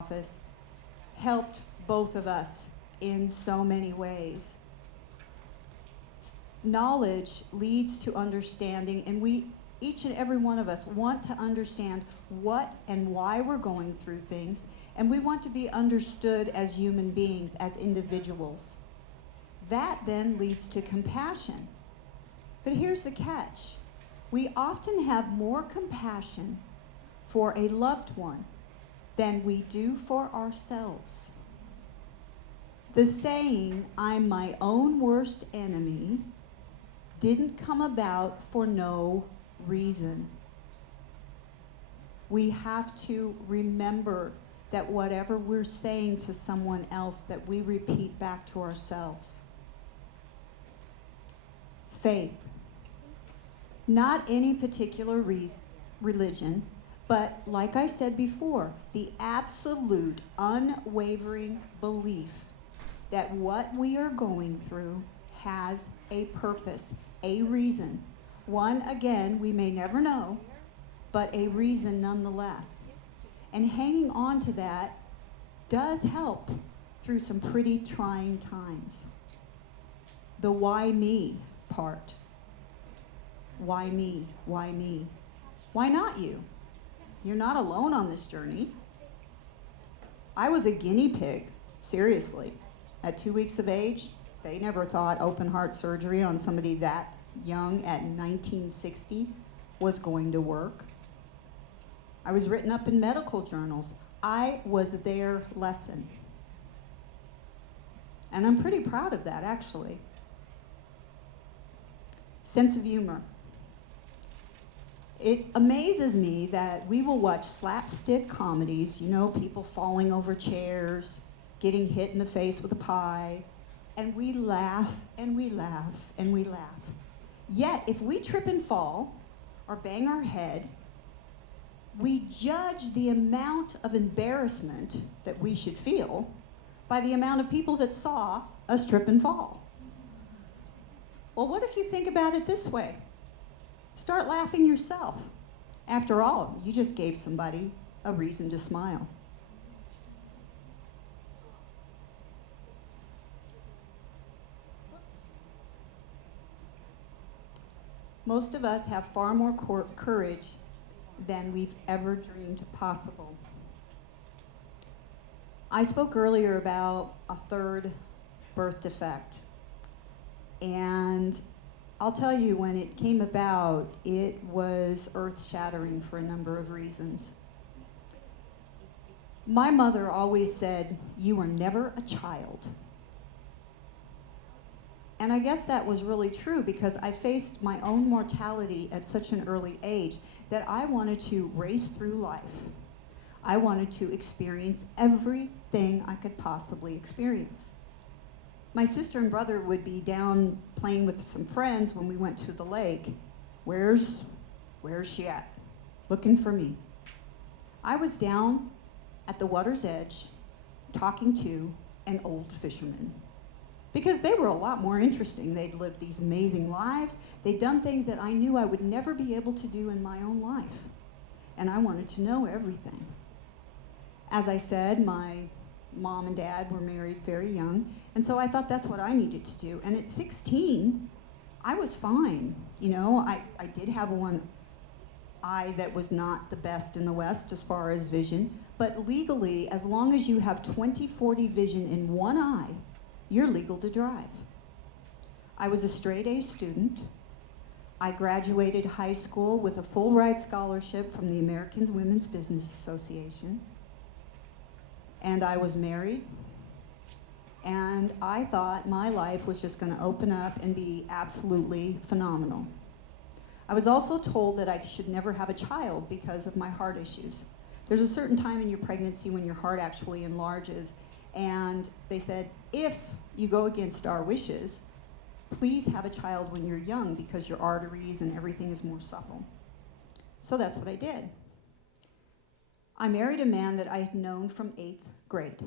office helped both of us in so many ways. Knowledge leads to understanding, and each and every one of us, want to understand what and why we're going through things, and we want to be understood as human beings, as individuals. That then leads to compassion. But here's the catch. We often have more compassion for a loved one than we do for ourselves. The saying, "I'm my own worst enemy," didn't come about for no reason. We have to remember that whatever we're saying to someone else, that we repeat back to ourselves. Faith. Not any particular religion, but like I said before, the absolute unwavering belief that what we are going through has a purpose, a reason. One, again, we may never know, but a reason nonetheless. And hanging on to that does help through some pretty trying times. The why me part. Why me? Why me? Why not you? You're not alone on this journey. I was a guinea pig, seriously. At 2 weeks of age, they never thought open heart surgery on somebody that young at 1960 was going to work. I was written up in medical journals. I was their lesson. And I'm pretty proud of that, actually. Sense of humor. It amazes me that we will watch slapstick comedies, people falling over chairs, getting hit in the face with a pie, and we laugh and we laugh and we laugh. Yet, if we trip and fall or bang our head, we judge the amount of embarrassment that we should feel by the amount of people that saw us trip and fall. Well, what if you think about it this way? Start laughing yourself. After all, you just gave somebody a reason to smile. Most of us have far more courage than we've ever dreamed possible. I spoke earlier about a third birth defect. And I'll tell you, when it came about, it was earth-shattering for a number of reasons. My mother always said, "You were never a child." And I guess that was really true, because I faced my own mortality at such an early age that I wanted to race through life. I wanted to experience everything I could possibly experience. My sister and brother would be down playing with some friends when we went to the lake. Where's she at? Looking for me. I was down at the water's edge talking to an old fisherman, because they were a lot more interesting. They'd lived these amazing lives. They'd done things that I knew I would never be able to do in my own life. And I wanted to know everything. As I said, my mom and dad were married very young, and so I thought that's what I needed to do. And at 16, I was fine. I did have one eye that was not the best in the West as far as vision, but legally, as long as you have 20/40 vision in one eye, you're legal to drive. I was a straight-A student. I graduated high school with a full ride scholarship from the American Women's Business Association. And I was married, and I thought my life was just going to open up and be absolutely phenomenal. I was also told that I should never have a child because of my heart issues. There's a certain time in your pregnancy when your heart actually enlarges, and they said, if you go against our wishes, please have a child when you're young, because your arteries and everything is more supple. So that's what I did. I married a man that I had known from 8th grade.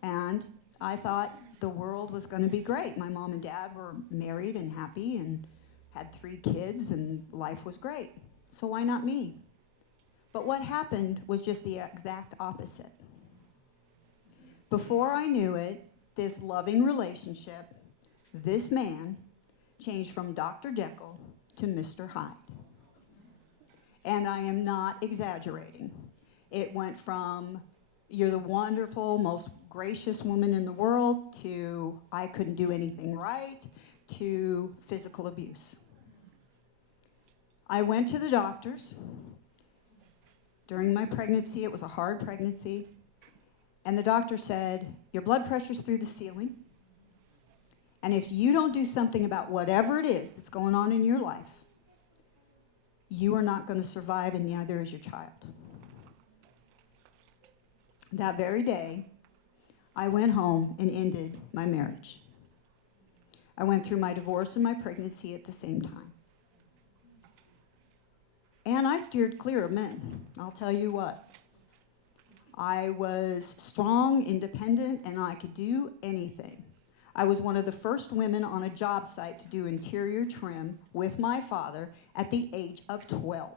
And I thought the world was going to be great. My mom and dad were married and happy and had 3 kids, and life was great. So why not me? But what happened was just the exact opposite. Before I knew it, this loving relationship, this man, changed from Dr. Jekyll to Mr. Hyde. And I am not exaggerating. It went from, you're the wonderful, most gracious woman in the world, to I couldn't do anything right, to physical abuse. I went to the doctors. During my pregnancy, it was a hard pregnancy, and the doctor said, your blood pressure's through the ceiling, and if you don't do something about whatever it is that's going on in your life, you are not going to survive, and neither is your child. That very day, I went home and ended my marriage. I went through my divorce and my pregnancy at the same time. And I steered clear of men. I'll tell you what. I was strong, independent, and I could do anything. I was one of the first women on a job site to do interior trim with my father at the age of 12.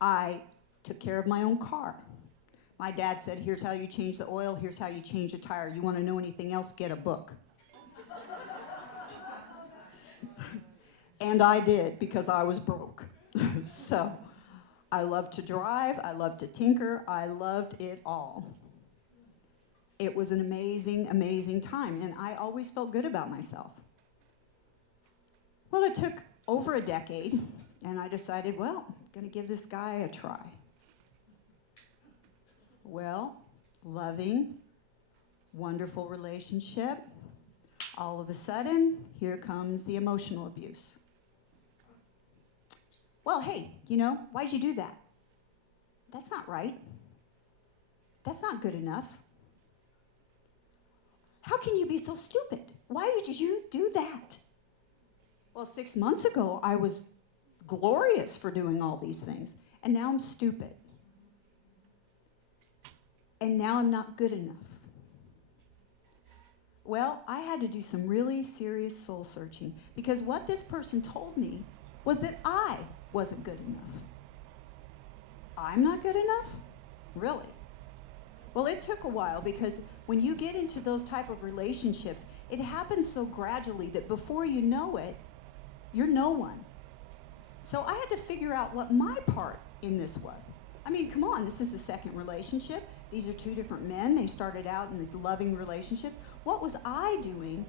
I took care of my own car. My dad said, here's how you change the oil, here's how you change a tire. You want to know anything else, get a book. And I did, because I was broke. So I loved to drive, I loved to tinker, I loved it all. It was an amazing, amazing time, and I always felt good about myself. Well, it took over a decade, and I decided, well, I'm going to give this guy a try. Well, loving, wonderful relationship. All of a sudden, here comes the emotional abuse. Well, hey, why'd you do that? That's not right. That's not good enough. How can you be so stupid? Why did you do that? Well, 6 months ago, I was glorious for doing all these things, and now I'm stupid. And now I'm not good enough. Well, I had to do some really serious soul searching, because what this person told me was that I wasn't good enough. I'm not good enough? Really? Well, it took a while, because when you get into those type of relationships, it happens so gradually that before you know it, you're no one. So I had to figure out what my part in this was. I mean, come on, this is the second relationship. These are two different men. They started out in these loving relationships. What was I doing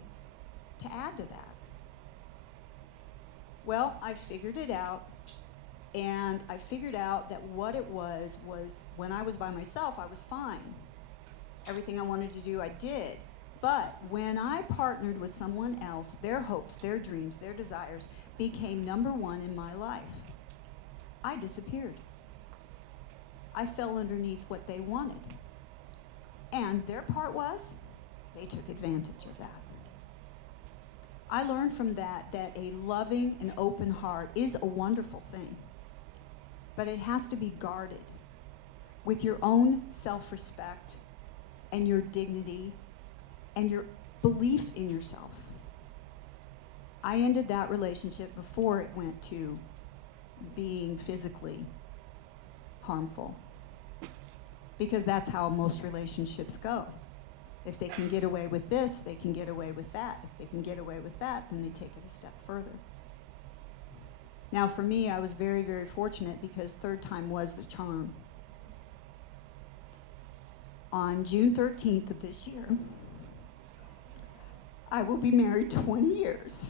to add to that? Well, I figured it out, and I figured out that what it was when I was by myself, I was fine. Everything I wanted to do, I did. But when I partnered with someone else, their hopes, their dreams, their desires became number one in my life. I disappeared. I fell underneath what they wanted. And their part was, they took advantage of that. I learned from that a loving and open heart is a wonderful thing, but it has to be guarded with your own self-respect and your dignity and your belief in yourself. I ended that relationship before it went to being physically harmful, because that's how most relationships go. If they can get away with this, they can get away with that. If they can get away with that, then they take it a step further. Now, for me, I was very, very fortunate, because third time was the charm. On June 13th of this year, I will be married 20 years.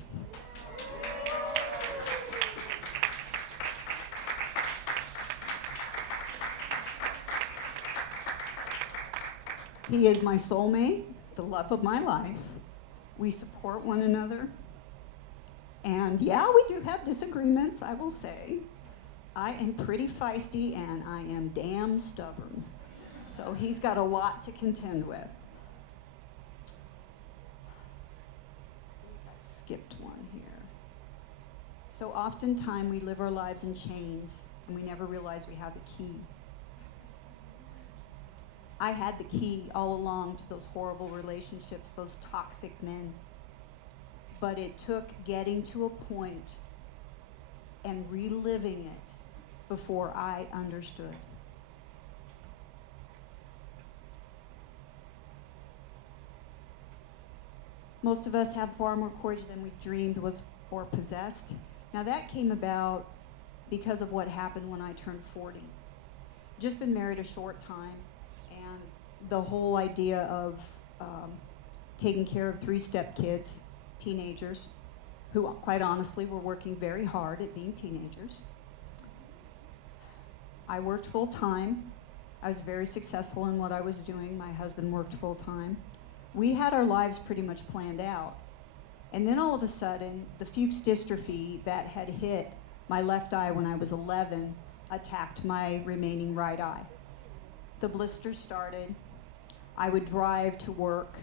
He is my soulmate, the love of my life. We support one another. And yeah, we do have disagreements, I will say. I am pretty feisty, and I am damn stubborn. So he's got a lot to contend with. I skipped one here. So oftentimes we live our lives in chains, and we never realize we have the key. I had the key all along to those horrible relationships, those toxic men. But it took getting to a point and reliving it before I understood. Most of us have far more courage than we dreamed was or possessed. Now that came about because of what happened when I turned 40. Just been married a short time, and the whole idea of taking care of 3 stepkids, teenagers, who quite honestly were working very hard at being teenagers. I worked full time. I was very successful in what I was doing. My husband worked full time. We had our lives pretty much planned out. And then all of a sudden, the Fuchs dystrophy that had hit my left eye when I was 11 attacked my remaining right eye. The blisters started. I would drive to work,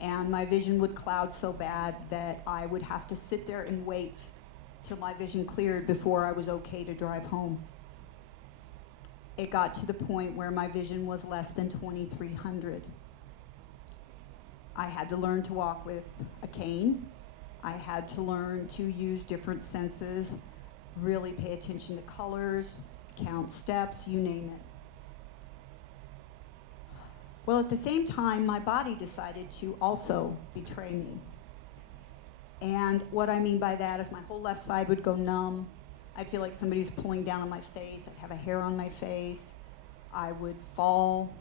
and my vision would cloud so bad that I would have to sit there and wait till my vision cleared before I was okay to drive home. It got to the point where my vision was less than 2300. I had to learn to walk with a cane. I had to learn to use different senses, really pay attention to colors, count steps, you name it. Well, at the same time, my body decided to also betray me. And what I mean by that is my whole left side would go numb. I'd feel like somebody was pulling down on my face. I'd have a hair on my face. I would fall.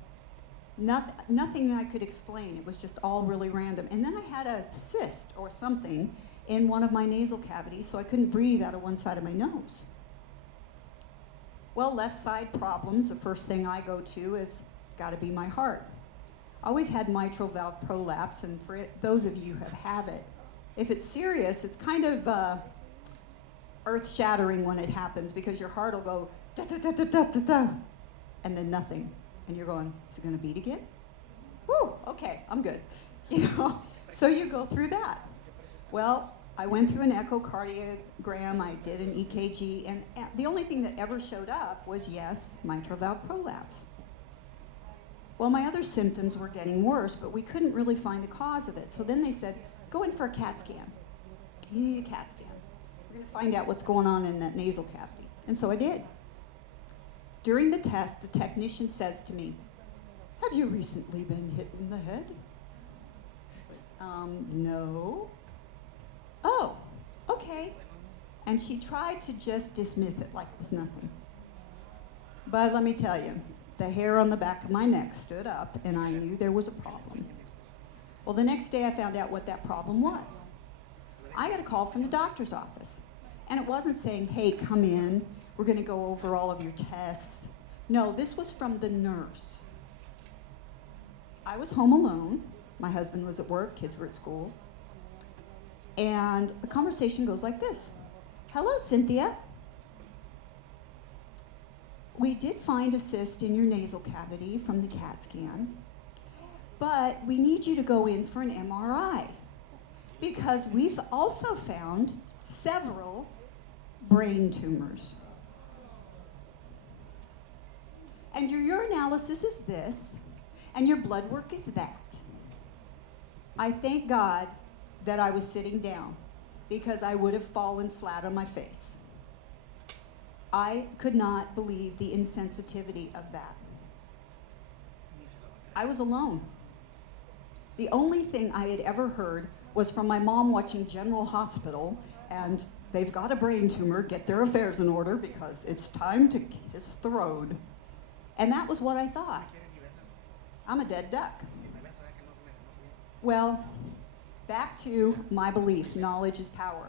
Nothing I could explain. It was just all really random. And then I had a cyst or something in one of my nasal cavities, so I couldn't breathe out of one side of my nose. Well, left side problems, the first thing I go to is got to be my heart. I always had mitral valve prolapse, and for those of you who have it, if it's serious, it's kind of earth-shattering when it happens, because your heart will go da da da da da da da, and then nothing, and you're going, is it going to beat again? Woo, okay, I'm good. So you go through that. Well, I went through an echocardiogram, I did an EKG, and the only thing that ever showed up was, yes, mitral valve prolapse. Well, my other symptoms were getting worse, but we couldn't really find a cause of it. So then they said, go in for a CAT scan. You need a CAT scan. We're going to find out what's going on in that nasal cavity. And so I did. During the test, the technician says to me, have you recently been hit in the head? I was like, no. Oh, okay. And she tried to just dismiss it like it was nothing. But let me tell you, the hair on the back of my neck stood up, and I knew there was a problem. Well, the next day I found out what that problem was. I got a call from the doctor's office, and it wasn't saying, hey, come in, we're going to go over all of your tests. No, this was from the nurse. I was home alone. My husband was at work, kids were at school. And the conversation goes like this. Hello, Cynthia. We did find a cyst in your nasal cavity from the CAT scan, but we need you to go in for an MRI because we've also found several brain tumors. And your urinalysis is this, and your blood work is that. I thank God that I was sitting down because I would have fallen flat on my face. I could not believe the insensitivity of that. I was alone. The only thing I had ever heard was from my mom watching General Hospital, and they've got a brain tumor, get their affairs in order because it's time to kiss the road. And that was what I thought. I'm a dead duck. Well, back to my belief, knowledge is power.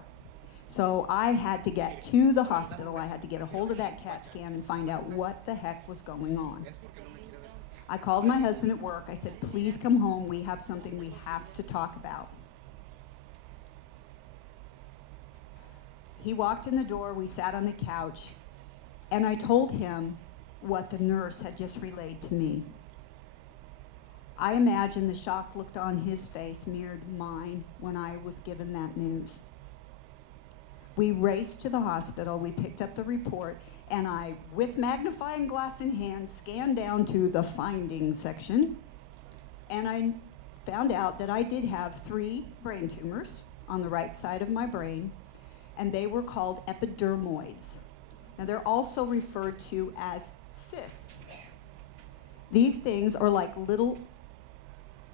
So I had to get to the hospital, I had to get a hold of that CAT scan and find out what the heck was going on. I called my husband at work, I said, please come home, we have something we have to talk about. He walked in the door, we sat on the couch, and I told him what the nurse had just relayed to me. I imagine the shock look on his face mirrored mine when I was given that news. We raced to the hospital, we picked up the report, and I, with magnifying glass in hand, scanned down to the findings section, and I found out that I did have 3 brain tumors on the right side of my brain, and they were called epidermoids. Now they're also referred to as cysts. These things are like little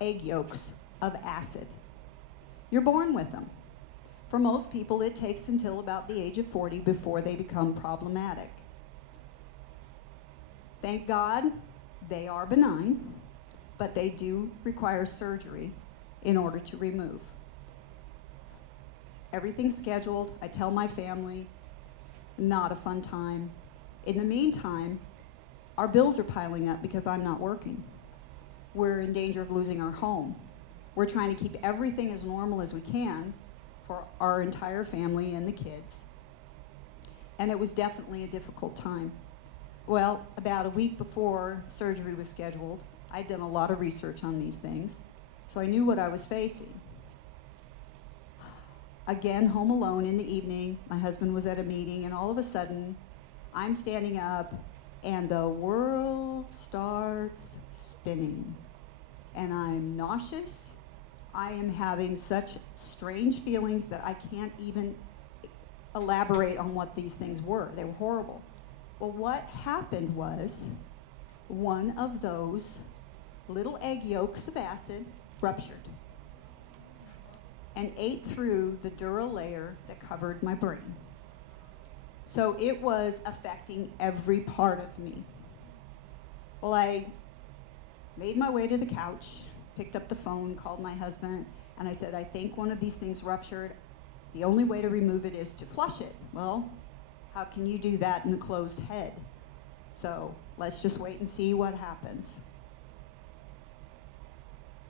egg yolks of acid. You're born with them. For most people, it takes until about the age of 40 before they become problematic. Thank God they are benign, but they do require surgery in order to remove. Everything's scheduled. I tell my family, not a fun time. In the meantime, our bills are piling up because I'm not working. We're in danger of losing our home. We're trying to keep everything as normal as we can for our entire family and the kids. And it was definitely a difficult time. Well, about a week before surgery was scheduled, I'd done a lot of research on these things, so I knew what I was facing. Again, home alone in the evening, my husband was at a meeting, and all of a sudden, I'm standing up, and the world starts spinning. And I'm nauseous. I am having such strange feelings that I can't even elaborate on what these things were. They were horrible. Well, what happened was one of those little egg yolks of acid ruptured and ate through the dura layer that covered my brain. So it was affecting every part of me. Well, I made my way to the couch, picked up the phone, called my husband, and I said, I think one of these things ruptured. The only way to remove it is to flush it. Well, how can you do that in a closed head? So let's just wait and see what happens.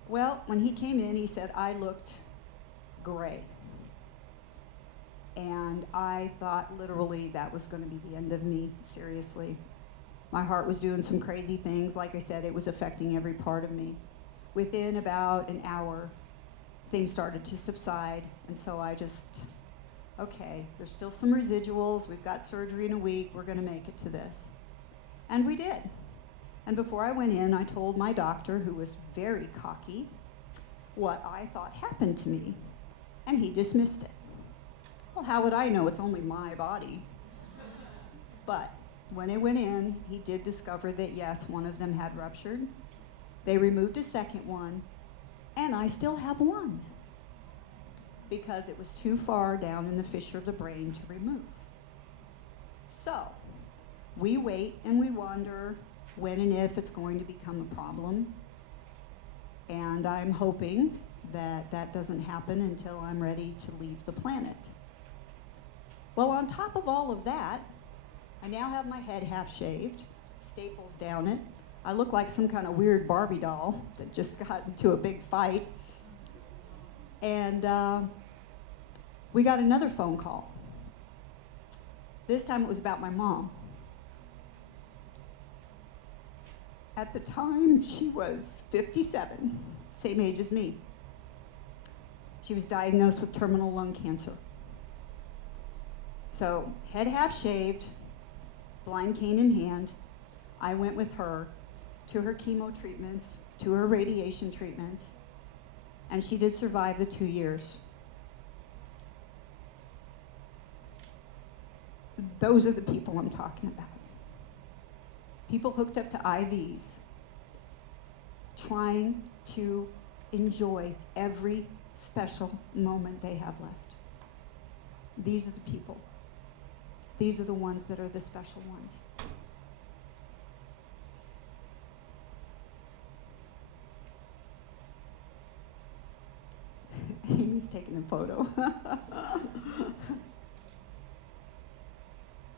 Well, when he came in, he said I looked gray. And I thought literally that was going to be the end of me, seriously. My heart was doing some crazy things. Like I said, it was affecting every part of me. Within about an hour, things started to subside, and so I just, okay, there's still some residuals. We've got surgery in a week. We're going to make it to this. And we did. And before I went in, I told my doctor, who was very cocky, what I thought happened to me, and he dismissed it. Well, how would I know? It's only my body. But when I went in, he did discover that, yes, one of them had ruptured. They removed a second one, and I still have one because it was too far down in the fissure of the brain to remove. So we wait and we wonder when and if it's going to become a problem. And I'm hoping that that doesn't happen until I'm ready to leave the planet. Well, on top of all of that, I now have my head half shaved, staples down it. I look like some kind of weird Barbie doll that just got into a big fight. And we got another phone call. This time it was about my mom. At the time, she was 57, same age as me. She was diagnosed with terminal lung cancer. So, head half shaved, blind cane in hand, I went with her to her chemo treatments, to her radiation treatments, and she did survive the 2 years. Those are the people I'm talking about. People hooked up to IVs, trying to enjoy every special moment they have left. These are the people. These are the ones that are the special ones. Amy's taking a photo.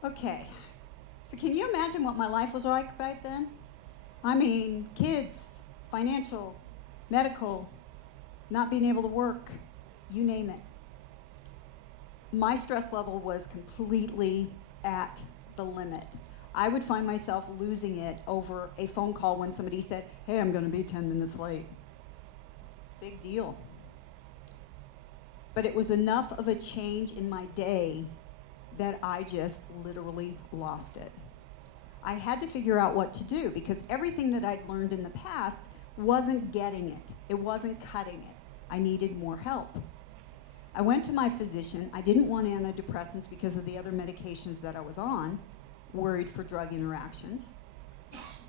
Okay. So can you imagine what my life was like back then? I mean, kids, financial, medical, not being able to work, you name it. My stress level was completely at the limit. I would find myself losing it over a phone call when somebody said, hey, I'm going to be 10 minutes late. Big deal. But it was enough of a change in my day that I just literally lost it. I had to figure out what to do because everything that I'd learned in the past wasn't getting it. It wasn't cutting it. I needed more help. I went to my physician. I didn't want antidepressants because of the other medications that I was on. worried for drug interactions.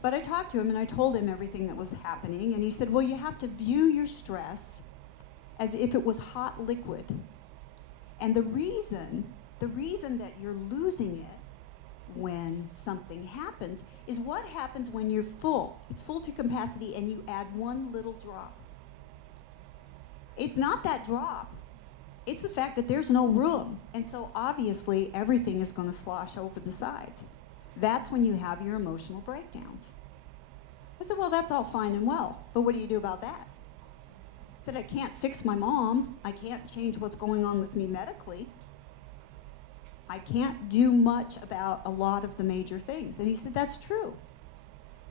But I talked to him and I told him everything that was happening, and he said, well, you have to view your stress as if it was hot liquid. And the reason that you're losing it when something happens is what happens when you're full. It's full to capacity and you add one little drop. It's not that drop. It's the fact that there's no room. And so obviously everything is going to slosh over the sides. That's when you have your emotional breakdowns. I said, well, that's all fine and well, but what do you do about that? I said, I can't fix my mom. I can't change what's going on with me medically. I can't do much about a lot of the major things. And he said, that's true.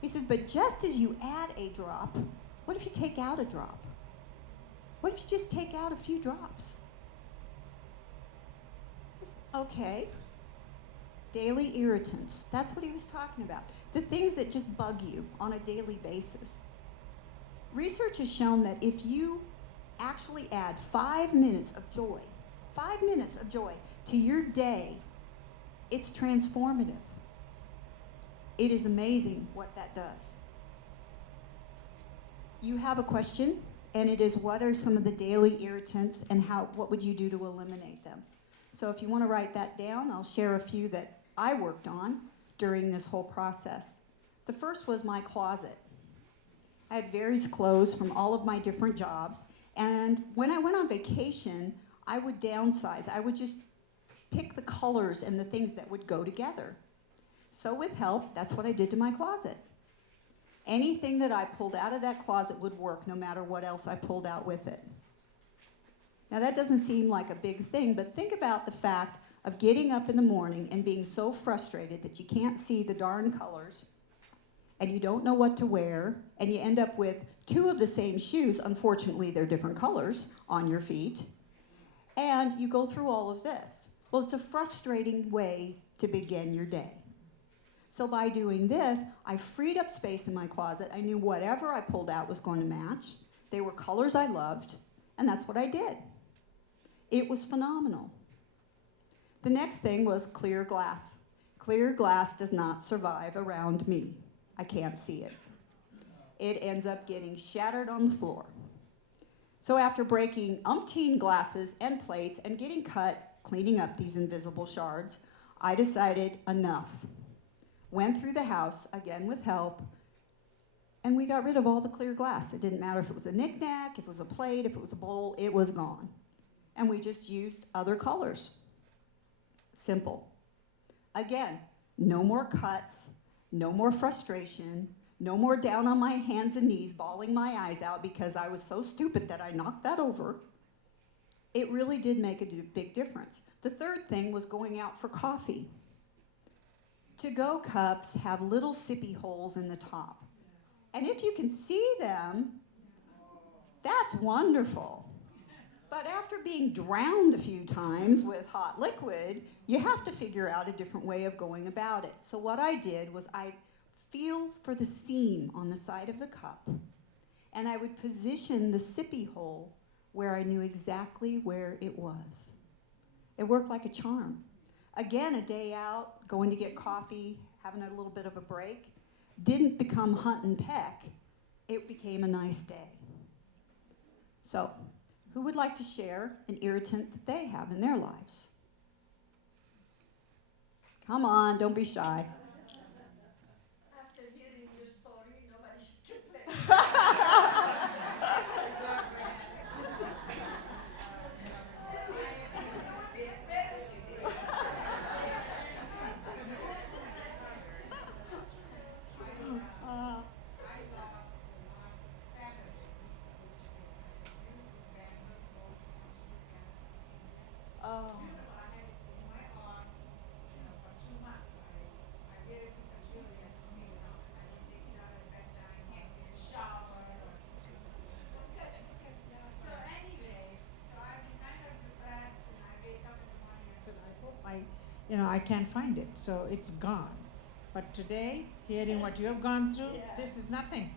He said, but just as you add a drop, what if you take out a drop? What if you just take out a few drops? I said, okay. Daily irritants. That's what he was talking about. The things that just bug you on a daily basis. Research has shown that if you actually add 5 minutes of joy to your day, it's transformative. It is amazing what that does. You have a question, and it is, what are some of the daily irritants and what would you do to eliminate them? So if you want to write that down, I'll share a few that I worked on during this whole process. The first was my closet. I had various clothes from all of my different jobs, and when I went on vacation, I would downsize. I would just pick the colors and the things that would go together. So with help, that's what I did to my closet. Anything that I pulled out of that closet would work no matter what else I pulled out with it. Now that doesn't seem like a big thing, but think about the fact of getting up in the morning and being so frustrated that you can't see the darn colors and you don't know what to wear, and you end up with 2 of the same shoes, unfortunately they're different colors, on your feet, and you go through all of this. Well, it's a frustrating way to begin your day. So by doing this, I freed up space in my closet. I knew whatever I pulled out was going to match. They were colors I loved, and that's what I did. It was phenomenal. The next thing was clear glass. Clear glass does not survive around me. I can't see it. It ends up getting shattered on the floor. So after breaking umpteen glasses and plates and getting cut, cleaning up these invisible shards, I decided enough. Went through the house, again with help, and we got rid of all the clear glass. It didn't matter if it was a knick-knack, if it was a plate, if it was a bowl, it was gone. And we just used other colors. Simple. Again, no more cuts, no more frustration, no more down on my hands and knees, bawling my eyes out because I was so stupid that I knocked that over. It really did make a big difference. The third thing was going out for coffee. To-go cups have little sippy holes in the top. And if you can see them, that's wonderful. But after being drowned a few times with hot liquid, you have to figure out a different way of going about it. So what I did was I feel for the seam on the side of the cup, and I would position the sippy hole where I knew exactly where it was. It worked like a charm. Again, a day out, going to get coffee, having a little bit of a break, didn't become hunt and peck. It became a nice day. So, who would like to share an irritant that they have in their lives? Come on, don't be shy. After hearing your story, nobody should play. I can't find it, so it's gone. But today, hearing what you have gone through, this is nothing.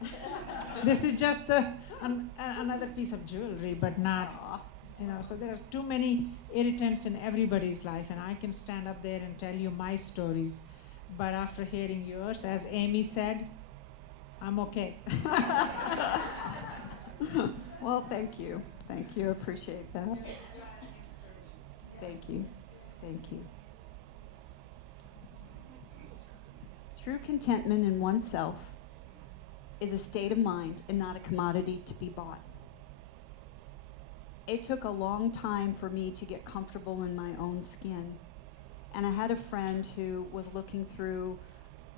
This is just another piece of jewelry, but not, so there are too many irritants in everybody's life, and I can stand up there and tell you my stories, But after hearing yours, as Amy said, I'm okay. Well, thank you. Thank you. Appreciate that. Thank you. Thank you. True contentment in oneself is a state of mind and not a commodity to be bought. It took a long time for me to get comfortable in my own skin. And I had a friend who was looking through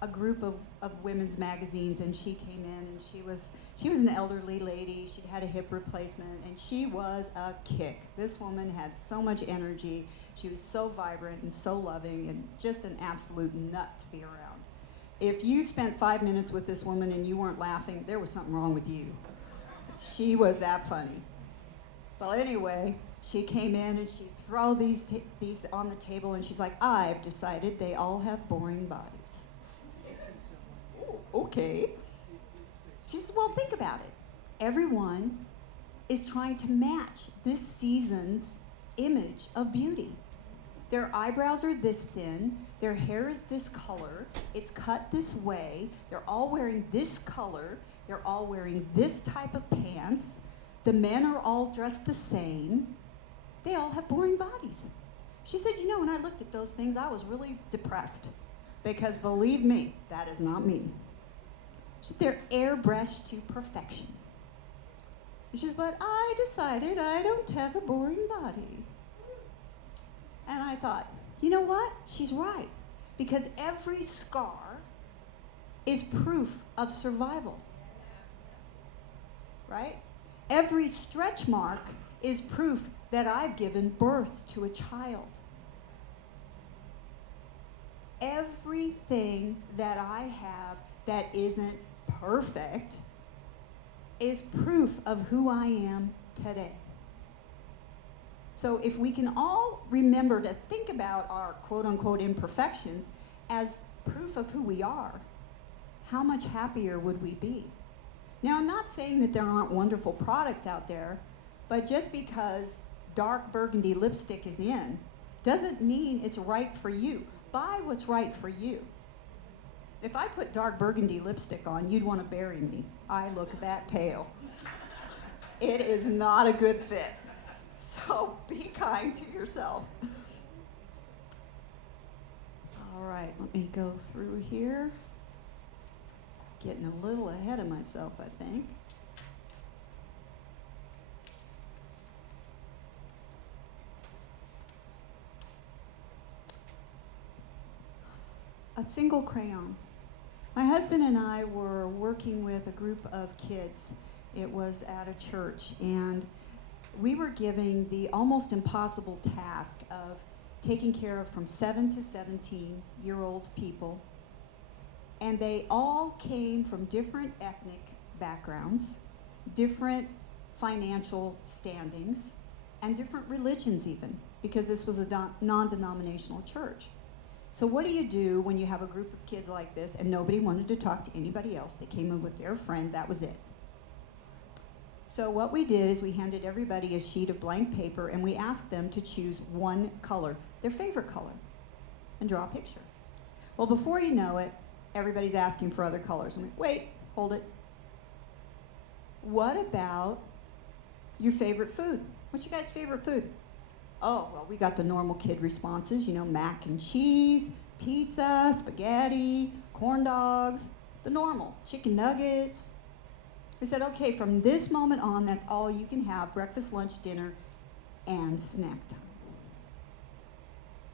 a group of women's magazines, and she came in, and she was an elderly lady. She'd had a hip replacement, and she was a kick. This woman had so much energy. She was so vibrant and so loving and just an absolute nut to be around. If you spent 5 minutes with this woman and you weren't laughing, there was something wrong with you. She was that funny. Well, anyway, she came in and she'd throw these on the table, and she's like, I've decided they all have boring bodies. Oh, okay. She says, well, think about it. Everyone is trying to match this season's image of beauty. Their eyebrows are this thin, their hair is this color, it's cut this way, they're all wearing this color, they're all wearing this type of pants, the men are all dressed the same, they all have boring bodies. She said, you know, when I looked at those things, I was really depressed, because believe me, that is not me. She said, they're airbrushed to perfection. And she says, but I decided I don't have a boring body. And I thought, you know what? She's right. Because every scar is proof of survival. Right? Every stretch mark is proof that I've given birth to a child. Everything that I have that isn't perfect is proof of who I am today. So if we can all remember to think about our quote-unquote imperfections as proof of who we are, how much happier would we be? Now, I'm not saying that there aren't wonderful products out there, but just because dark burgundy lipstick is in doesn't mean it's right for you. Buy what's right for you. If I put dark burgundy lipstick on, you'd want to bury me. I look that pale. It is not a good fit. So be kind to yourself. All right, let me go through here. Getting a little ahead of myself, I think. A single crayon. My husband and I were working with a group of kids. It was at a church, and we were giving the almost impossible task of taking care of from 7 to 17-year-old people. And they all came from different ethnic backgrounds, different financial standings, and different religions even, because this was a non-denominational church. So what do you do when you have a group of kids like this and nobody wanted to talk to anybody else? They came in with their friend, that was it. So what we did is we handed everybody a sheet of blank paper and we asked them to choose one color, their favorite color, and draw a picture. Well, before you know it, everybody's asking for other colors. And we, wait, hold it. What about your favorite food? What's your guys' favorite food? Oh, well, we got the normal kid responses, you know, mac and cheese, pizza, spaghetti, corn dogs, the normal, chicken nuggets. We said, okay, from this moment on, that's all you can have, breakfast, lunch, dinner, and snack time.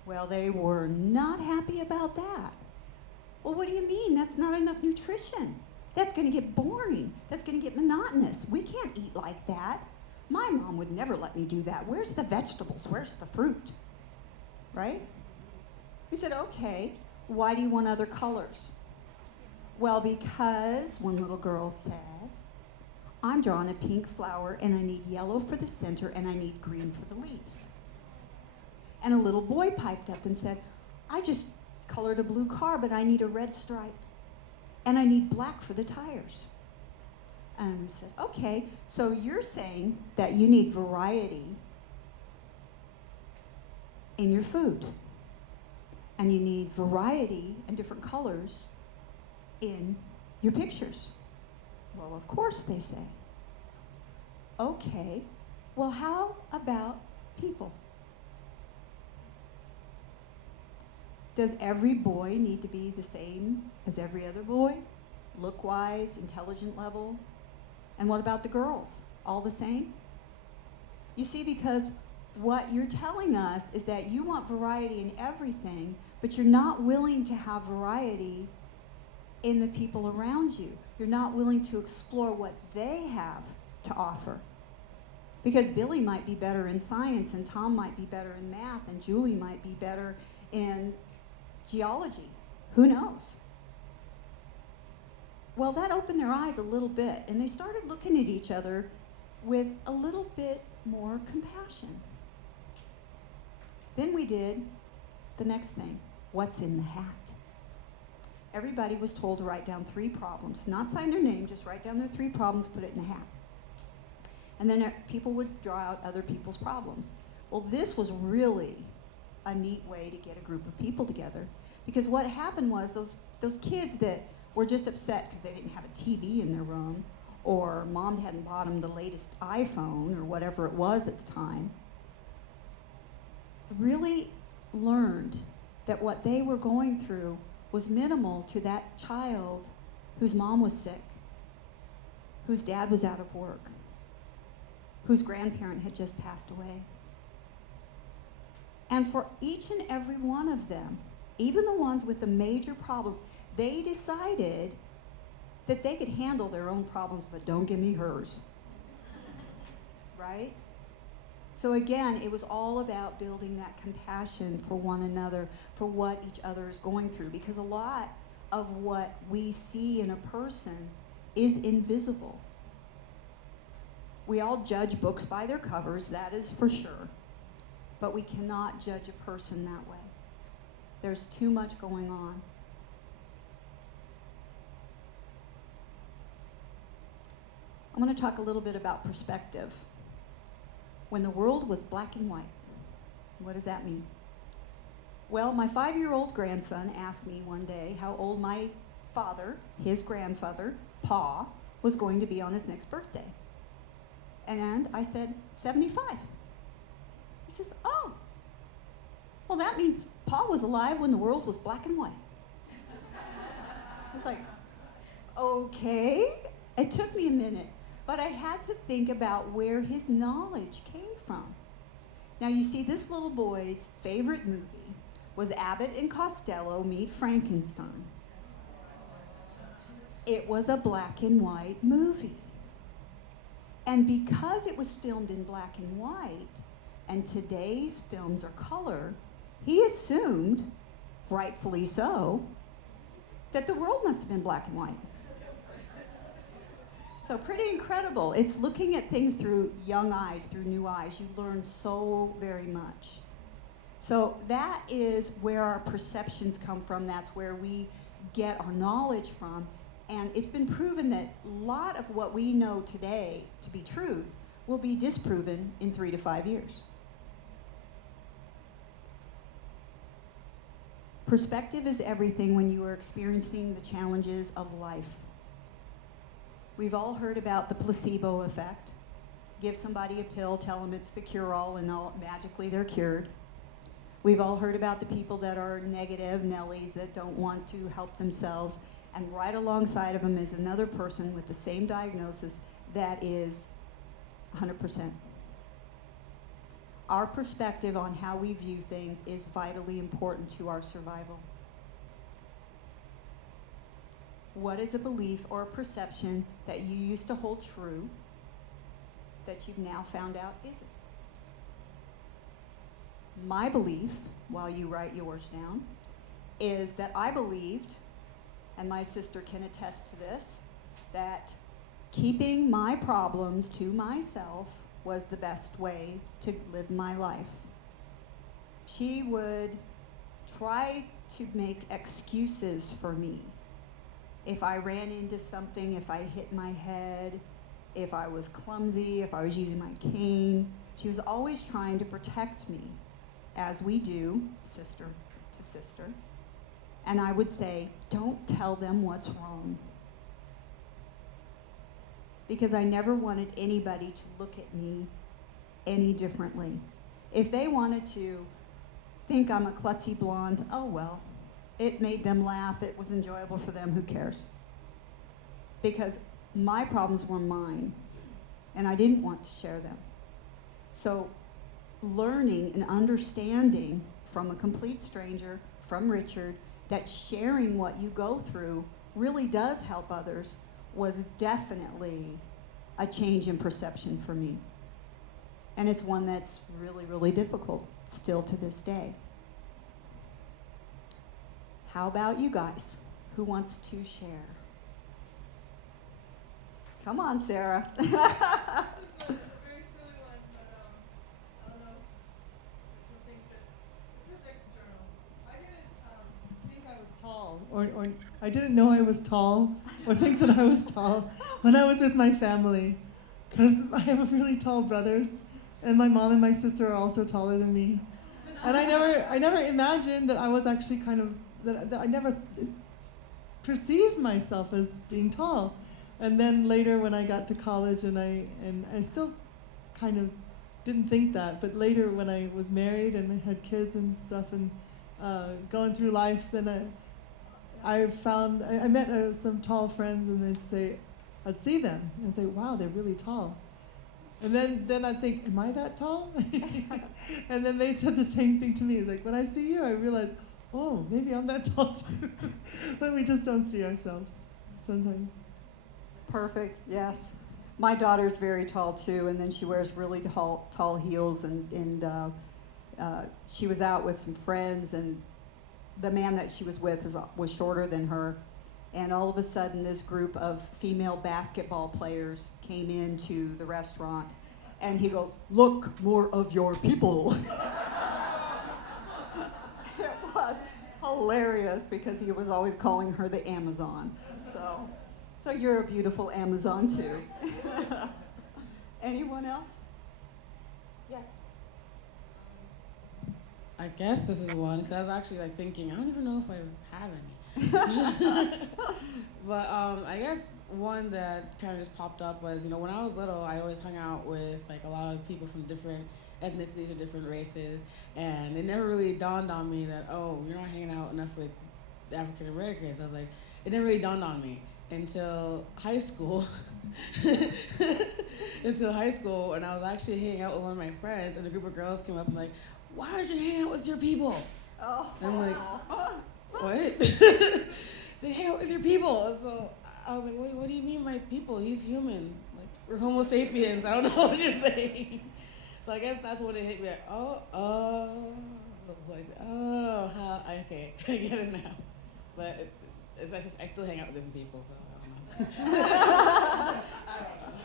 Well, they were not happy about that. Well, what do you mean? That's not enough nutrition. That's going to get boring. That's going to get monotonous. We can't eat like that. My mom would never let me do that. Where's the vegetables? Where's the fruit? Right? We said, okay, why do you want other colors? Well, because one little girl said, I'm drawing a pink flower and I need yellow for the center and I need green for the leaves. And a little boy piped up and said, I just colored a blue car, but I need a red stripe and I need black for the tires. And we said, okay, so you're saying that you need variety in your food. and you need variety and different colors in your pictures. Well, of course, they say. Okay, well, how about people? Does every boy need to be the same as every other boy? Look-wise, intelligent level? And what about the girls? All the same? You see, because what you're telling us is that you want variety in everything, but you're not willing to have variety in the people around you. You're not willing to explore what they have to offer. Because Billy might be better in science, and Tom might be better in math, and Julie might be better in geology. Who knows? Well, that opened their eyes a little bit, and they started looking at each other with a little bit more compassion. Then we did the next thing. What's in the hat? Everybody was told to write down 3 problems. Not sign their name, just write down their 3 problems, put it in a hat. And then people would draw out other people's problems. Well, this was really a neat way to get a group of people together. Because what happened was those kids that were just upset because they didn't have a TV in their room, or mom hadn't bought them the latest iPhone or whatever it was at the time, really learned that what they were going through was minimal to that child whose mom was sick, whose dad was out of work, whose grandparent had just passed away. And for each and every one of them, even the ones with the major problems, they decided that they could handle their own problems, but don't give me hers. Right? So again, it was all about building that compassion for one another, for what each other is going through, because a lot of what we see in a person is invisible. We all judge books by their covers, that is for sure, but we cannot judge a person that way. There's too much going on. I'm going to talk a little bit about perspective. When the world was black and white, what does that mean? Well, my 5-year-old grandson asked me one day how old my father, his grandfather, Pa, was going to be on his next birthday. And I said, 75. He says, oh, well, that means Pa was alive when the world was black and white. I was like, okay. It took me a minute, but I had to think about where his knowledge came from. Now, you see, this little boy's favorite movie was Abbott and Costello Meet Frankenstein. It was a black and white movie. And because it was filmed in black and white, and today's films are color, he assumed, rightfully so, that the world must have been black and white. So pretty incredible. It's looking at things through young eyes, through new eyes. You learn so very much. So that is where our perceptions come from. That's where we get our knowledge from. And it's been proven that a lot of what we know today to be truth will be disproven in 3 to 5 years. Perspective is everything when you are experiencing the challenges of life. We've all heard about the placebo effect. Give somebody a pill, tell them it's the cure-all, and magically they're cured. We've all heard about the people that are negative Nellies that don't want to help themselves, and right alongside of them is another person with the same diagnosis that is 100%. Our perspective on how we view things is vitally important to our survival. What is a belief or a perception that you used to hold true that you've now found out isn't? My belief, while you write yours down, is that I believed, and my sister can attest to this, that keeping my problems to myself was the best way to live my life. She would try to make excuses for me. If I ran into something, if I hit my head, if I was clumsy, if I was using my cane, she was always trying to protect me, as we do, sister to sister, and I would say, don't tell them what's wrong. Because I never wanted anybody to look at me any differently. If they wanted to think I'm a klutzy blonde, oh well. It made them laugh, it was enjoyable for them, who cares? Because my problems were mine, and I didn't want to share them. So learning and understanding from a complete stranger, from Richard, that sharing what you go through really does help others was definitely a change in perception for me. And it's one that's really, really difficult still to this day. How about you guys? Who wants to share? Come on, Sarah. This is a very silly one, but I don't know what you think, but it's just external. I didn't think I was tall, or I didn't know I was tall, or think that I was tall when I was with my family, because I have really tall brothers, and my mom and my sister are also taller than me, and I never imagined that I was actually kind of that I never perceived myself as being tall. And then later when I got to college and I still kind of didn't think that, but later when I was married and I had kids and stuff and going through life, then I met some tall friends, and I'd see them and say, wow, they're really tall. And then I'd think, am I that tall? And then they said the same thing to me. It's like, when I see you, I realize, oh, maybe I'm that tall too. But we just don't see ourselves sometimes. Perfect, yes. My daughter's very tall too, and then she wears really tall heels, and she was out with some friends, and the man that she was with was shorter than her, and all of a sudden this group of female basketball players came into the restaurant, and he goes, look, more of your people. It was hilarious because he was always calling her the Amazon. So you're a beautiful Amazon too. Anyone else? Yes. I guess this is one, because I was actually thinking, I don't even know if I have any. But I guess one that kind of just popped up was, when I was little, I always hung out with a lot of people from different ethnicities or different races, and it never really dawned on me that, oh, you're not hanging out enough with African Americans. I was like, it never really dawned on me until high school. Until high school, and I was actually hanging out with one of my friends, and a group of girls came up and like, why aren't you hanging out with your people? Oh. And I'm like, what? Say, hang out with your people. And so I was like, what do you mean my people? He's human. Like, we're Homo sapiens. I don't know what you're saying. So I guess that's when it hit me. Like, okay, I get it now. But I still hang out with different people, so I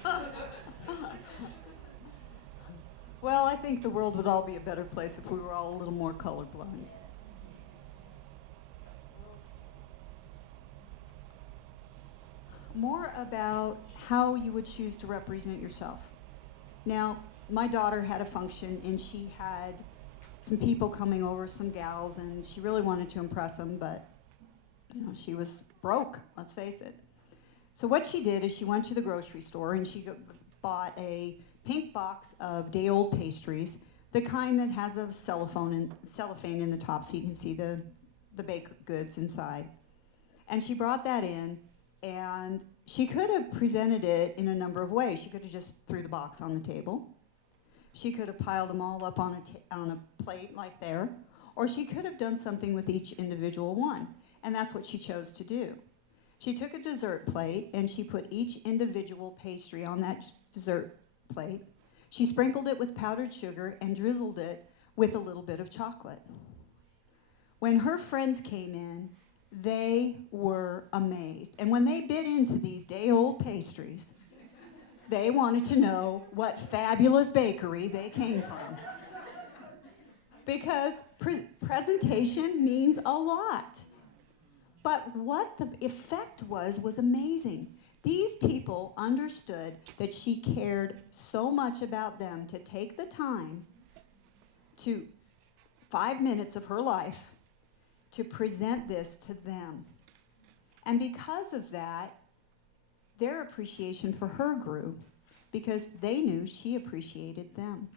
don't know. Well, I think the world would all be a better place if we were all a little more colorblind. More about how you would choose to represent yourself. Now, my daughter had a function, and she had some people coming over, some gals, and she really wanted to impress them, but she was broke, let's face it. So what she did is she went to the grocery store and she bought a pink box of day-old pastries, the kind that has a cellophane in the top so you can see the baked goods inside. And she brought that in, and she could have presented it in a number of ways. She could have just threw the box on the table. She could have piled them all up on a plate like there, or she could have done something with each individual one, and that's what she chose to do. She took a dessert plate and she put each individual pastry on that dessert plate. She sprinkled it with powdered sugar and drizzled it with a little bit of chocolate. When her friends came in, they were amazed. And when they bit into these day-old pastries, they wanted to know what fabulous bakery they came from. Because presentation means a lot. But what the effect was amazing. These people understood that she cared so much about them to take the time to 5 minutes of her life to present this to them. And because of that, their appreciation for her grew because they knew she appreciated them.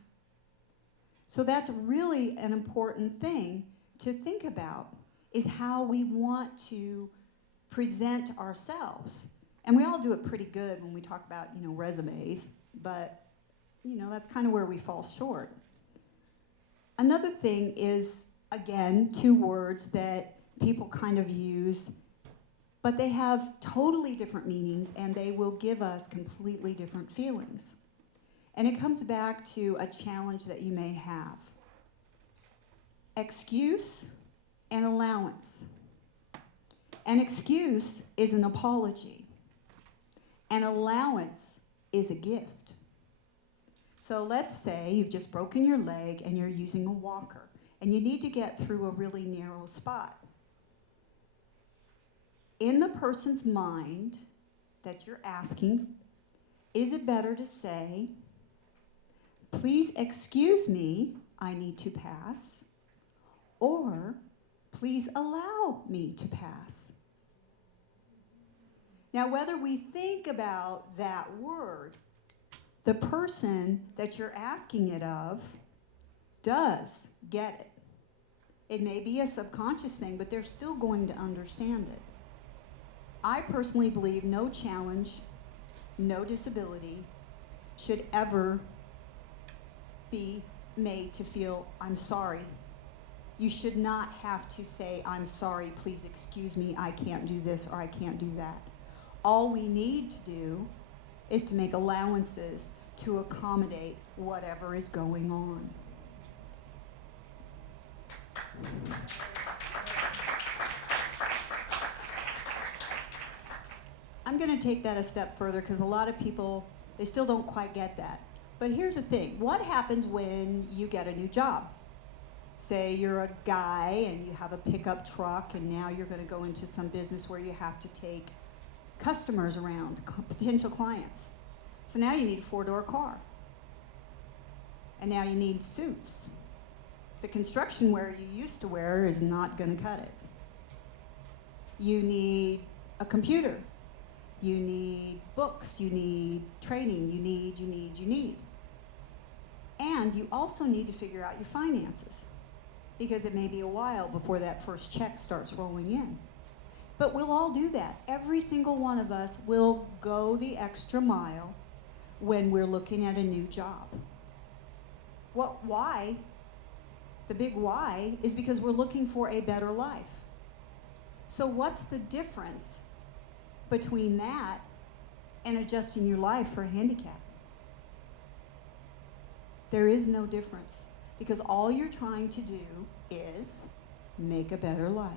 So that's really an important thing to think about, is how we want to present ourselves. And we all do it pretty good when we talk about, resumes, but, that's kind of where we fall short. Another thing is, again, two words that people kind of use, but they have totally different meanings and they will give us completely different feelings. And it comes back to a challenge that you may have. Excuse and allowance. An excuse is an apology. An allowance is a gift. So let's say you've just broken your leg and you're using a walker and you need to get through a really narrow spot. In the person's mind that you're asking, is it better to say, please excuse me, I need to pass, or please allow me to pass? Now, whether we think about that word, the person that you're asking it of does get it. It may be a subconscious thing, but they're still going to understand it. I personally believe no challenge, no disability should ever be made to feel, I'm sorry. You should not have to say, I'm sorry, please excuse me, I can't do this or I can't do that. All we need to do is to make allowances to accommodate whatever is going on. I'm going to take that a step further because a lot of people, they still don't quite get that. But here's the thing. What happens when you get a new job? Say you're a guy and you have a pickup truck and now you're going to go into some business where you have to take customers around, potential clients. So now you need a four-door car. And now you need suits. The construction wear you used to wear is not going to cut it. You need a computer. You need books. You need training. You need. And you also need to figure out your finances, because it may be a while before that first check starts rolling in. But we'll all do that. Every single one of us will go the extra mile when we're looking at a new job. Why? The big why is because we're looking for a better life. So what's the difference between that and adjusting your life for a handicap? There is no difference, because all you're trying to do is make a better life.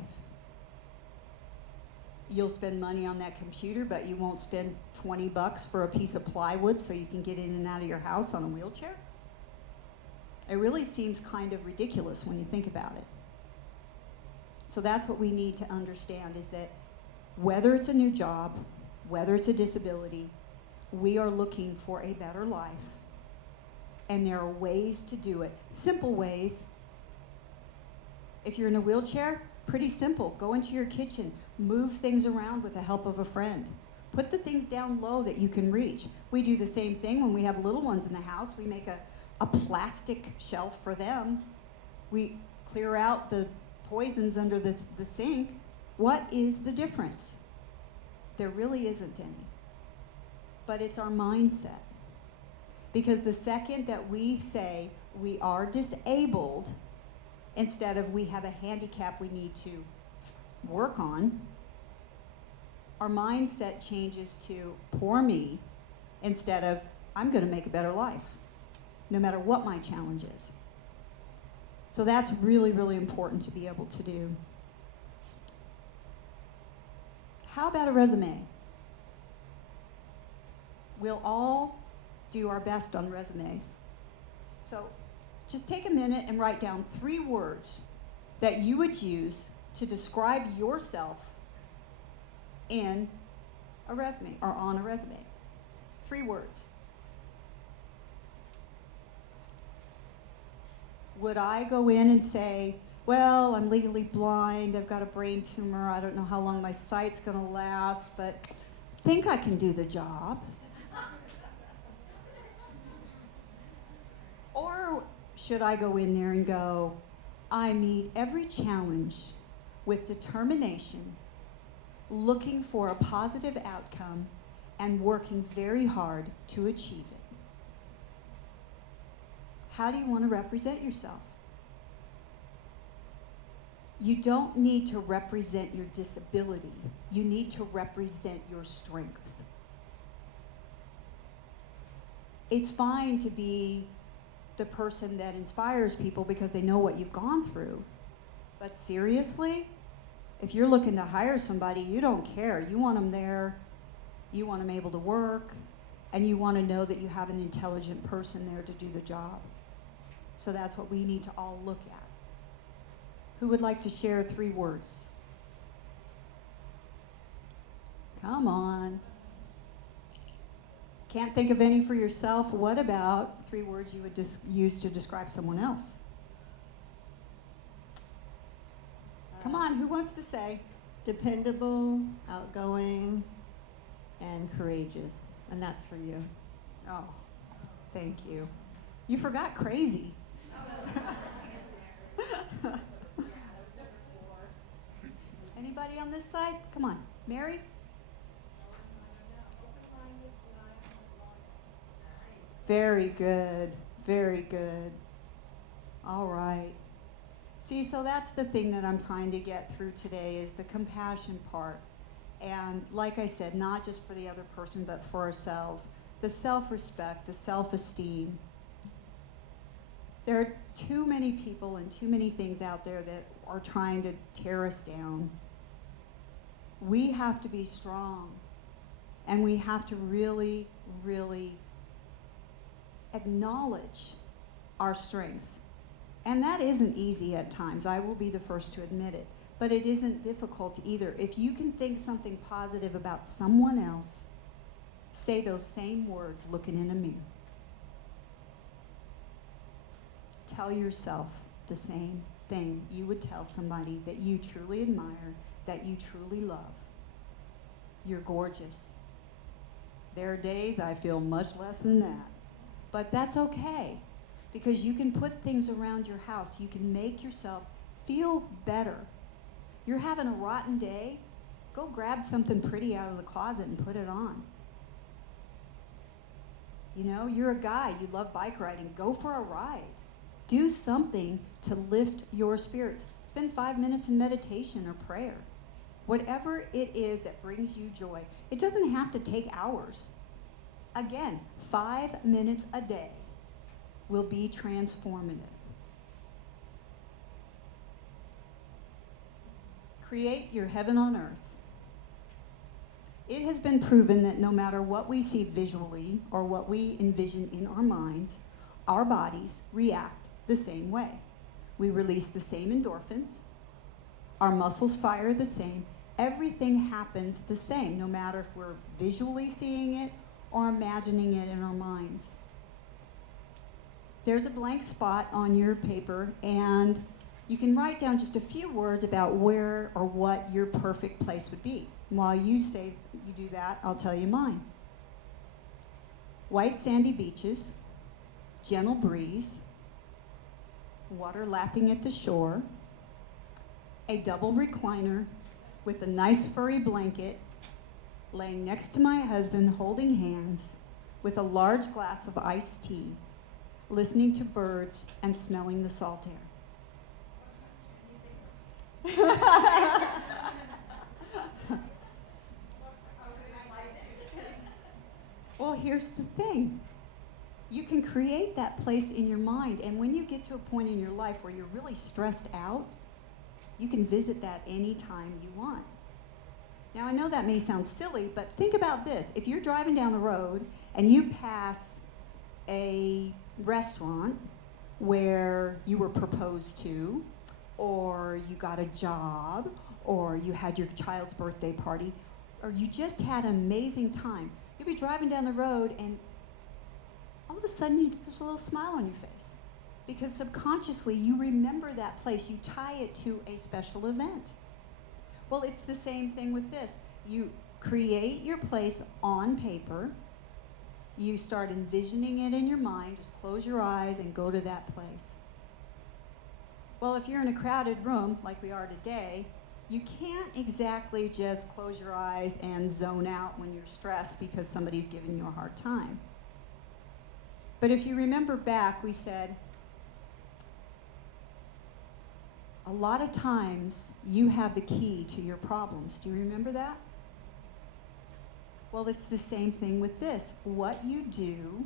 You'll spend money on that computer, but you won't spend $20 for a piece of plywood so you can get in and out of your house on a wheelchair? It really seems kind of ridiculous when you think about it. So that's what we need to understand, is that whether it's a new job, whether it's a disability, we are looking for a better life. And there are ways to do it. Simple ways. If you're in a wheelchair, pretty simple. Go into your kitchen, move things around with the help of a friend. Put the things down low that you can reach. We do the same thing when we have little ones in the house. We make a plastic shelf for them. We clear out the poisons under the sink. What is the difference? There really isn't any. But it's our mindset. Because the second that we say we are disabled, instead of we have a handicap we need to work on, our mindset changes to poor me instead of I'm going to make a better life, no matter what my challenge is. So that's really, really important to be able to do. How about a resume? We'll all do our best on resumes. So just take a minute and write down 3 words that you would use to describe yourself in a resume or on a resume. 3 words. Would I go in and say, well, I'm legally blind, I've got a brain tumor, I don't know how long my sight's gonna last, but think I can do the job. Or should I go in there and go, I meet every challenge with determination, looking for a positive outcome, and working very hard to achieve it? How do you want to represent yourself? You don't need to represent your disability. You need to represent your strengths. It's fine to be the person that inspires people because they know what you've gone through. But seriously, if you're looking to hire somebody, you don't care. You want them there, you want them able to work, and you want to know that you have an intelligent person there to do the job. So that's what we need to all look at. Who would like to share 3 words? Come on. Can't think of any for yourself? What about 3 words you would use to describe someone else? Come on, who wants to say? Dependable, outgoing, and courageous. And that's for you. Oh, thank you. You forgot crazy. Anybody on this side? Come on. Mary? Very good. Very good. All right. See, so that's the thing that I'm trying to get through today is the compassion part. And like I said, not just for the other person, but for ourselves. The self-respect, the self-esteem. There are too many people and too many things out there that are trying to tear us down. We have to be strong. And we have to really, really acknowledge our strengths. And that isn't easy at times. I will be the first to admit it. But it isn't difficult either. If you can think something positive about someone else, say those same words looking in a mirror. Tell yourself the same thing you would tell somebody that you truly admire, that you truly love. You're gorgeous. There are days I feel much less than that. But that's okay, because you can put things around your house. You can make yourself feel better. You're having a rotten day, go grab something pretty out of the closet and put it on. You know, you're a guy, you love bike riding, go for a ride. Do something to lift your spirits. Spend 5 minutes in meditation or prayer. Whatever it is that brings you joy. It doesn't have to take hours. Again, 5 minutes a day will be transformative. Create your heaven on earth. It has been proven that no matter what we see visually or what we envision in our minds, our bodies react the same way. We release the same endorphins. Our muscles fire the same. Everything happens the same, no matter if we're visually seeing it or imagining it in our minds. There's a blank spot on your paper, and you can write down just a few words about where or what your perfect place would be. And while you say you do that, I'll tell you mine. White sandy beaches, gentle breeze, water lapping at the shore, a double recliner with a nice furry blanket, laying next to my husband holding hands with a large glass of iced tea, listening to birds and smelling the salt air. Well, here's the thing. You can create that place in your mind, and when you get to a point in your life where you're really stressed out, you can visit that anytime you want. Now, I know that may sound silly, but think about this. If you're driving down the road and you pass a restaurant where you were proposed to, or you got a job, or you had your child's birthday party, or you just had an amazing time, you'll be driving down the road and all of a sudden there's a little smile on your face. Because subconsciously you remember that place, you tie it to a special event. Well, it's the same thing with this. You create your place on paper, you start envisioning it in your mind, just close your eyes and go to that place. Well, if you're in a crowded room like we are today, you can't exactly just close your eyes and zone out when you're stressed because somebody's giving you a hard time. But if you remember back, we said, a lot of times you have the key to your problems. Do you remember that? Well, it's the same thing with this. What you do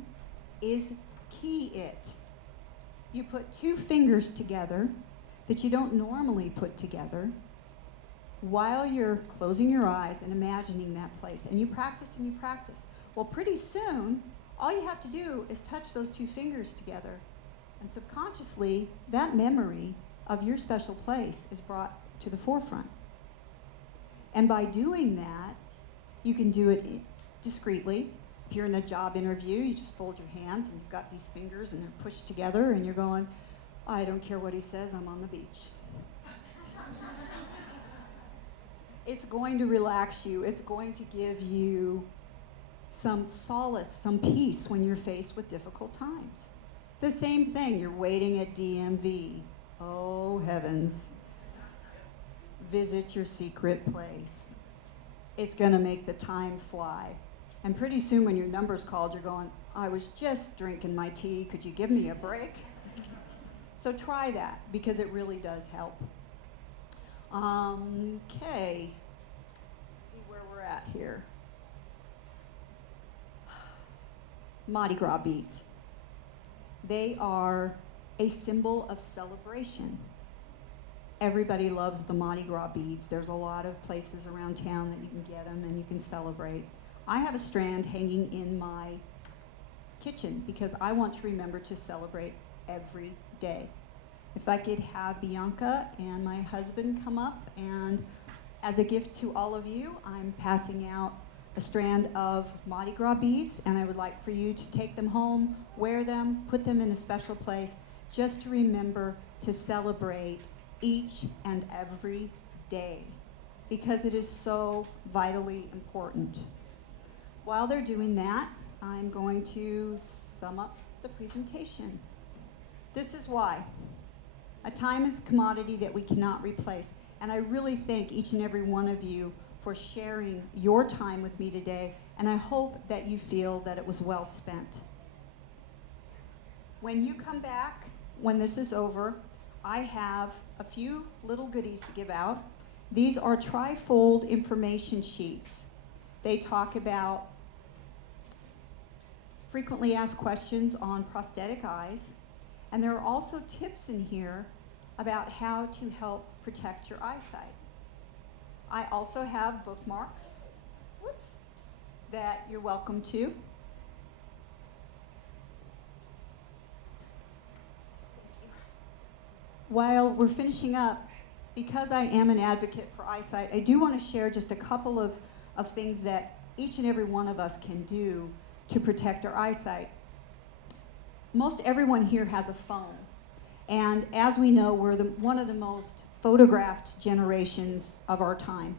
is key it. You put two fingers together that you don't normally put together while you're closing your eyes and imagining that place. And you practice and you practice. Well, pretty soon, all you have to do is touch those two fingers together. And subconsciously, that memory of your special place is brought to the forefront. And by doing that, you can do it discreetly. If you're in a job interview, you just fold your hands and you've got these fingers and they're pushed together and you're going, I don't care what he says, I'm on the beach. It's going to relax you. It's going to give you some solace, some peace when you're faced with difficult times. The same thing, you're waiting at DMV. Oh, heavens. Visit your secret place. It's going to make the time fly. And pretty soon when your number's called, you're going, I was just drinking my tea. Could you give me a break? So try that, because it really does help. Okay. Let's see where we're at here. Mardi Gras beads. They are a symbol of celebration. Everybody loves the Mardi Gras beads. There's a lot of places around town that you can get them and you can celebrate. I have a strand hanging in my kitchen because I want to remember to celebrate every day. If I could have Bianca and my husband come up, and as a gift to all of you, I'm passing out a strand of Mardi Gras beads, and I would like for you to take them home, wear them, put them in a special place, just to remember to celebrate each and every day, because it is so vitally important. While they're doing that, I'm going to sum up the presentation. This is why. A time is a commodity that we cannot replace, and I really thank each and every one of you for sharing your time with me today, and I hope that you feel that it was well spent. When you come back, when this is over, I have a few little goodies to give out. These are trifold information sheets. They talk about frequently asked questions on prosthetic eyes, and there are also tips in here about how to help protect your eyesight. I also have bookmarks, that you're welcome to. While we're finishing up, because I am an advocate for eyesight, I do want to share just a couple of things that each and every one of us can do to protect our eyesight. Most everyone here has a phone. And as we know, we're one of the most photographed generations of our time.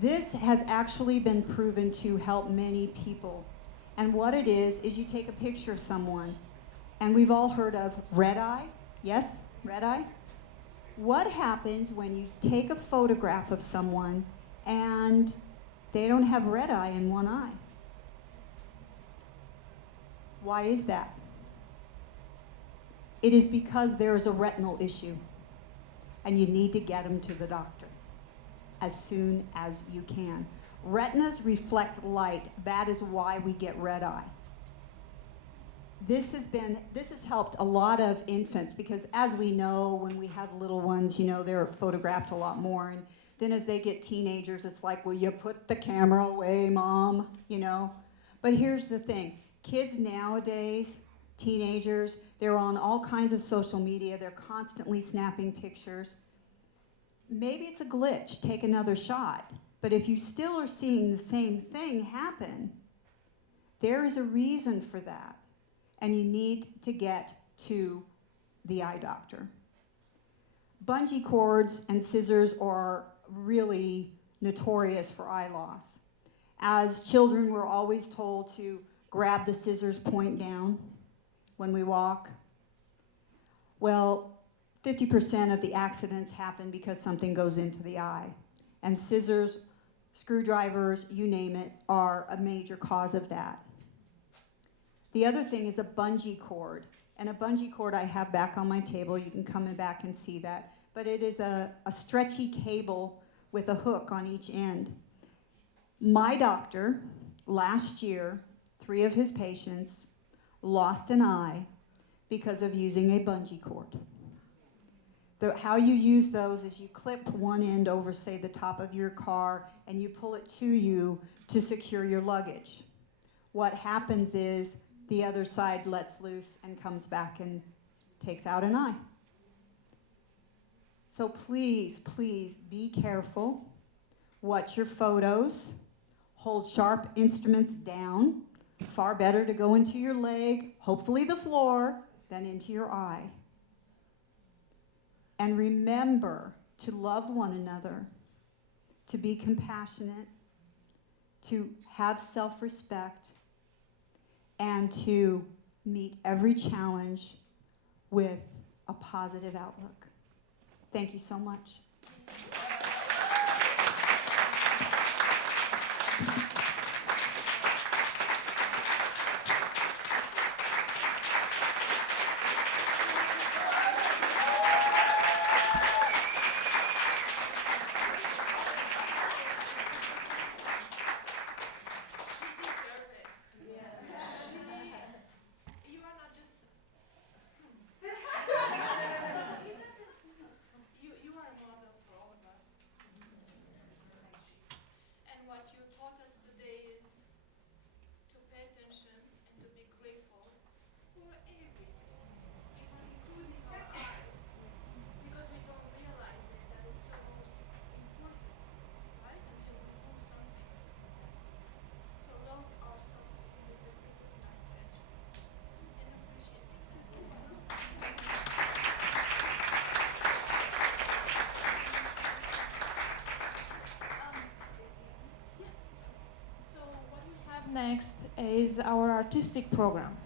This has actually been proven to help many people. And what it is you take a picture of someone, and we've all heard of red eye. Yes, red eye? What happens when you take a photograph of someone and they don't have red eye in one eye? Why is that? It is because there is a retinal issue, and you need to get them to the doctor as soon as you can. Retinas reflect light. That is why we get red eye. This has helped a lot of infants, because as we know, when we have little ones, they're photographed a lot more. And then as they get teenagers, it's like, will you put the camera away, Mom? But here's the thing. Kids nowadays, teenagers, they're on all kinds of social media. They're constantly snapping pictures. Maybe it's a glitch. Take another shot. But if you still are seeing the same thing happen, there is a reason for that. and you need to get to the eye doctor. Bungee cords and scissors are really notorious for eye loss. As children, we're always told to grab the scissors point down when we walk. Well, 50% of the accidents happen because something goes into the eye. And scissors, screwdrivers, you name it, are a major cause of that. The other thing is a bungee cord. And a bungee cord I have back on my table. You can come in back and see that. But it is a stretchy cable with a hook on each end. My doctor, last year, 3 of his patients lost an eye because of using a bungee cord. How you use those is you clip one end over, say, the top of your car, and you pull it to you to secure your luggage. What happens is the other side lets loose and comes back and takes out an eye. So please, please be careful. Watch your photos. Hold sharp instruments down. Far better to go into your leg, hopefully the floor, than into your eye. And remember to love one another, to be compassionate, to have self-respect, and to meet every challenge with a positive outlook. Thank you so much. Next is our artistic program.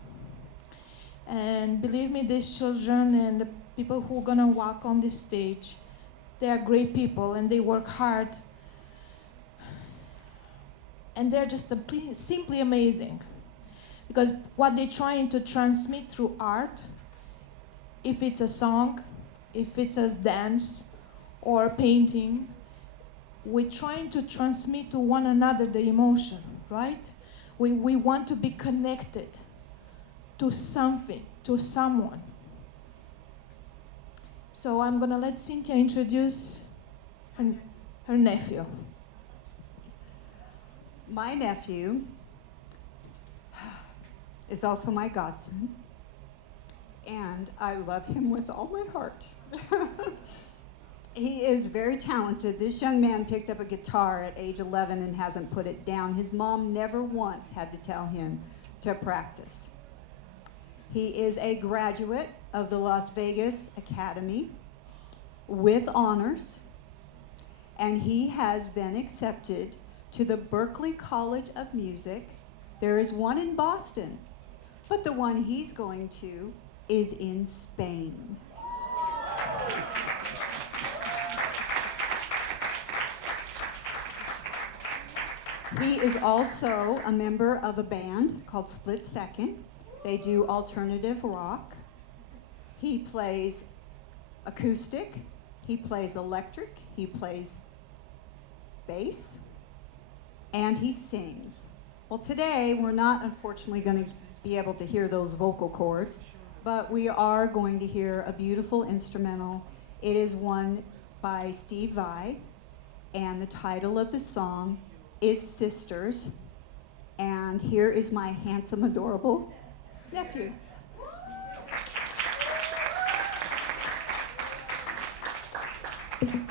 And believe me, these children and the people who are gonna walk on this stage, they are great people and they work hard. And they're just simply amazing. Because what they're trying to transmit through art, if it's a song, if it's a dance or a painting, we're trying to transmit to one another the emotion, right? We want to be connected to something, to someone. So I'm gonna let Cynthia introduce her nephew. My nephew is also my godson, and I love him with all my heart. He is very talented. This young man picked up a guitar at age 11 and hasn't put it down. His mom never once had to tell him to practice. He is a graduate of the Las Vegas Academy with honors, and he has been accepted to the Berklee College of Music. There is one in Boston, but the one he's going to is in Spain. He is also a member of a band called Split Second. They do alternative rock. He plays acoustic, he plays electric, he plays bass, and he sings. Well, today we're not unfortunately going to be able to hear those vocal cords, but we are going to hear a beautiful instrumental. It is one by Steve Vai, and the title of the song is Sisters. And here is my handsome, adorable nephew. Thank you.